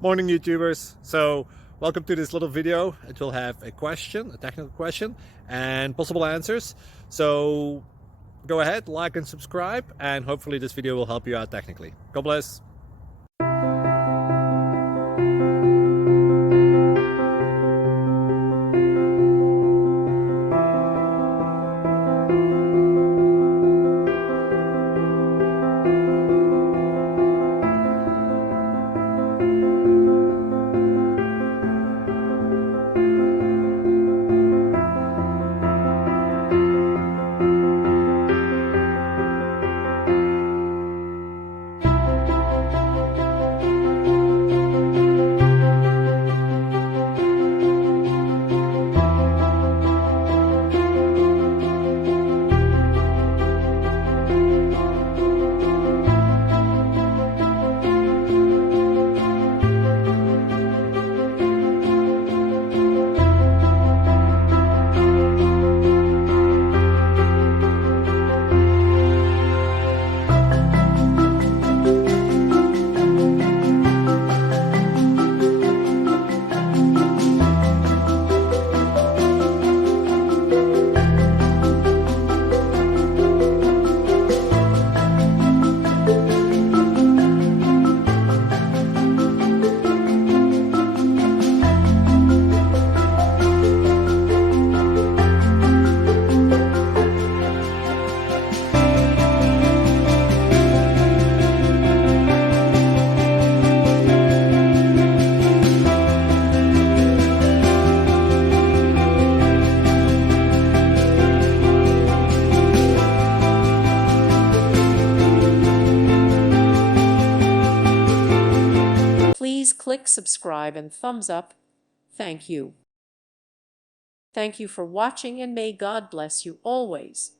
Morning YouTubers. So welcome to this little video. It will have a question, a technical question, and possible answers. So go ahead, like and subscribe, and hopefully this video will help you out technically. God bless. Please click subscribe and thumbs up. Thank you. Thank you for watching, and may God bless you always.